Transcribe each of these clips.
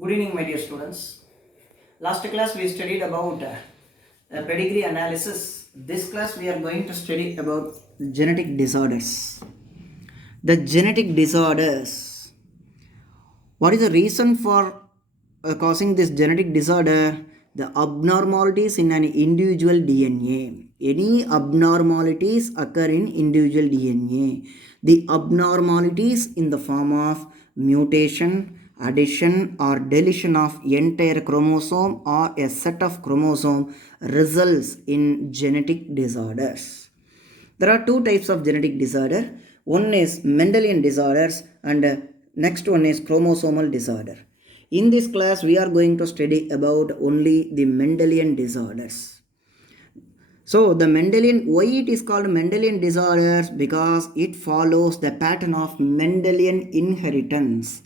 Good evening, my dear students. Last class we studied about pedigree analysis. This class we are going to study about genetic disorders. The genetic disorders. What is the reason for causing this genetic disorder? The abnormalities in an individual DNA. Any abnormalities occur in individual DNA. The abnormalities in the form of mutation, addition or deletion of entire chromosome or a set of chromosome results in genetic disorders. There are two types of genetic disorder. One is Mendelian disorders and next one is chromosomal disorder. In this class we are going to study about only the Mendelian disorders. So the Mendelian, why it is called Mendelian disorders? Because it follows the pattern of Mendelian inheritance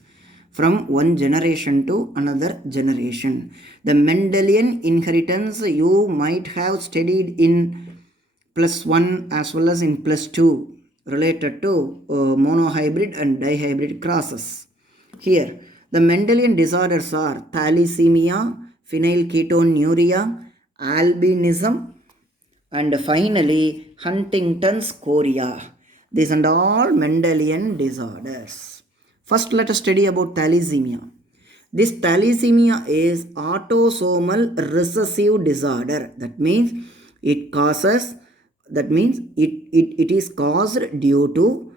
from one generation to another generation. The Mendelian inheritance you might have studied in plus 1 as well as in plus 2 related to monohybrid and dihybrid crosses. Here, the Mendelian disorders are thalassemia, phenylketonuria, albinism, and finally Huntington's chorea. These are all Mendelian disorders. First, let us study about thalassemia. This thalassemia is autosomal recessive disorder. That means it is caused due to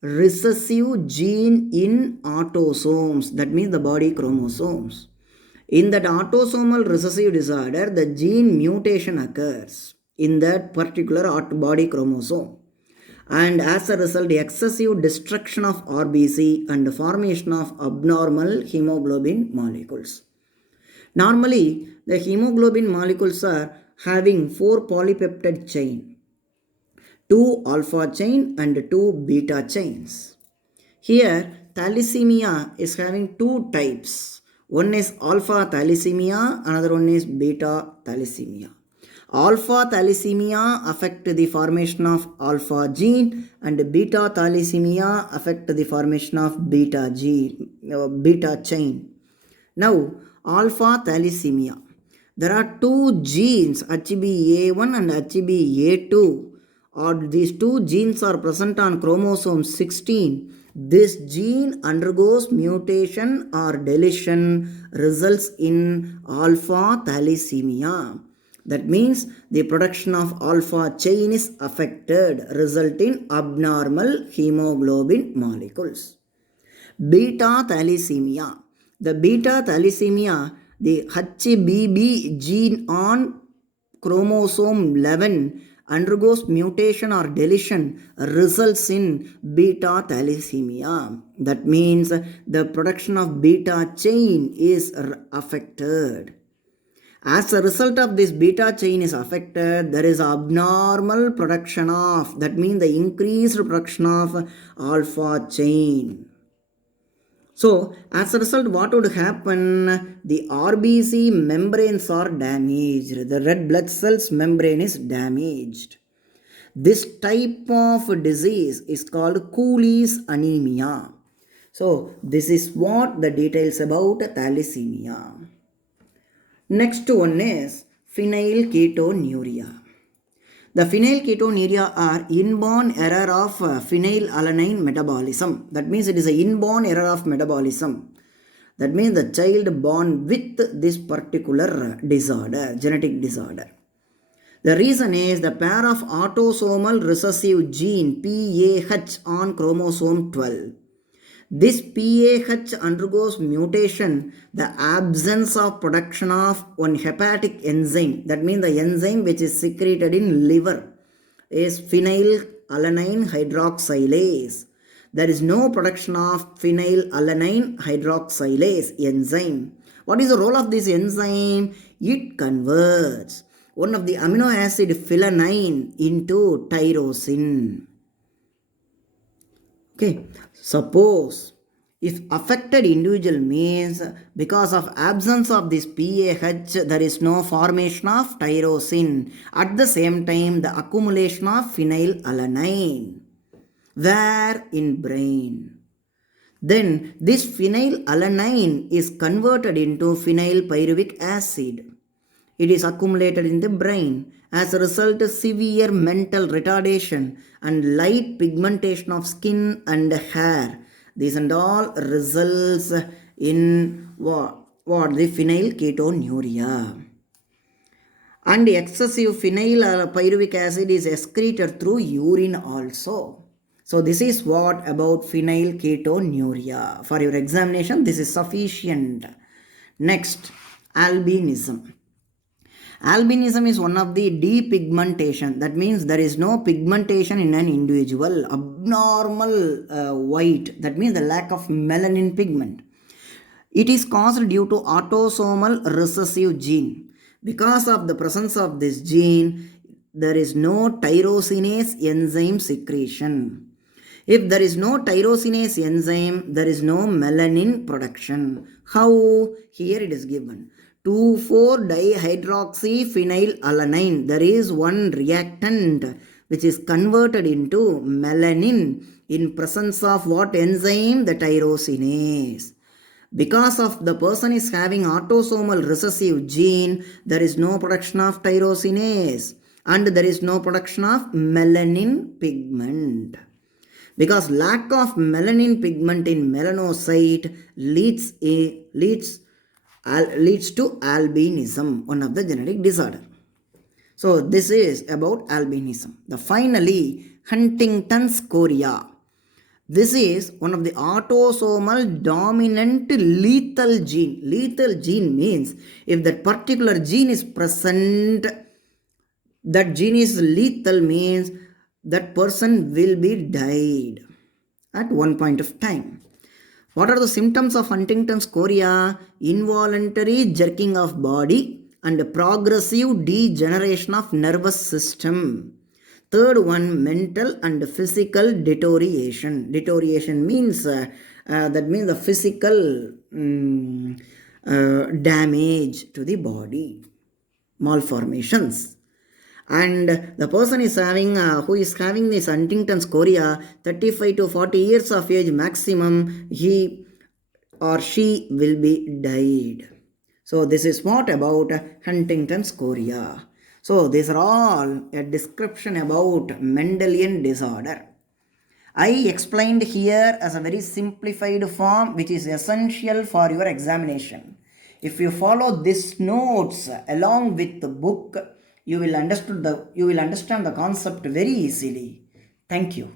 recessive gene in autosomes. That means the body chromosomes. In that autosomal recessive disorder, the gene mutation occurs in that particular body chromosome, and as a result excessive destruction of RBC and formation of abnormal hemoglobin molecules. Normally the hemoglobin molecules are having 4 polypeptide chain, 2 alpha chain and 2 beta chains. Here thalassemia is having two types. One is alpha thalassemia, another one is beta thalassemia. Alpha thalassemia affect the formation of alpha gene and beta thalassemia affect the formation of beta chain. Now, alpha thalassemia. There are two genes HBA1 and HBA2. Or these two genes are present on chromosome 16. This gene undergoes mutation or deletion results in alpha thalassemia. That means the production of alpha chain is affected, resulting in abnormal hemoglobin molecules. Beta thalassemia. The beta thalassemia, the HBB gene on chromosome 11 undergoes mutation or deletion results in beta thalassemia. That means the production of beta chain is affected. As a result of this beta chain is affected, there is abnormal production of, that means the increased production of alpha chain. So, as a result, what would happen? The RBC membranes are damaged. The red blood cells membrane is damaged. This type of disease is called Cooley's anemia. So, this is what the details about thalassemia. Next one is phenylketonuria. The phenylketonuria are inborn error of phenylalanine metabolism. That means it is an inborn error of metabolism. That means the child born with this particular disorder, genetic disorder. The reason is the pair of autosomal recessive gene PAH on chromosome 12. This PAH undergoes mutation, the absence of production of one hepatic enzyme. That means the enzyme which is secreted in liver is phenylalanine hydroxylase. There is no production of phenylalanine hydroxylase enzyme. What is the role of this enzyme? It converts one of the amino acid phenylalanine into tyrosine. Okay, suppose if affected individual means because of absence of this PAH there is no formation of tyrosine. At the same time the accumulation of phenylalanine. Where? In brain. Then this phenylalanine is converted into phenylpyruvic acid. It is accumulated in the brain. As a result, severe mental retardation and light pigmentation of skin and hair. These and all results in what the phenylketonuria. And excessive phenylpyruvic acid is excreted through urine also. So this is what about phenylketonuria. For your examination, this is sufficient. Next, albinism. Albinism is one of the depigmentation. That means there is no pigmentation in an individual. Abnormal white. That means the lack of melanin pigment. It is caused due to autosomal recessive gene. Because of the presence of this gene, there is no tyrosinase enzyme secretion. If there is no tyrosinase enzyme, there is no melanin production. How? Here it is given. 2,4-dihydroxyphenylalanine. There is one reactant which is converted into melanin in presence of what enzyme? The tyrosinase. Because of the person is having autosomal recessive gene, there is no production of tyrosinase and there is no production of melanin pigment. Because lack of melanin pigment in melanocyte leads to albinism, one of the genetic disorder. So this is about albinism. Finally, Huntington's chorea. This is one of the autosomal dominant lethal gene. Lethal gene means if that particular gene is present, that gene is lethal means that person will be died at one point of time. What are the symptoms of Huntington's chorea? Involuntary jerking of body and progressive degeneration of nervous system. Third one, mental and physical deterioration. Deterioration means that means the physical damage to the body, malformations. And the person is having who is having this Huntington's chorea, 35 to 40 years of age maximum, he or she will be died. So this is what about Huntington's chorea. So these are all a description about Mendelian disorder. I explained here as a very simplified form which is essential for your examination. If you follow these notes along with the book, you will understand the concept very easily. Thank you.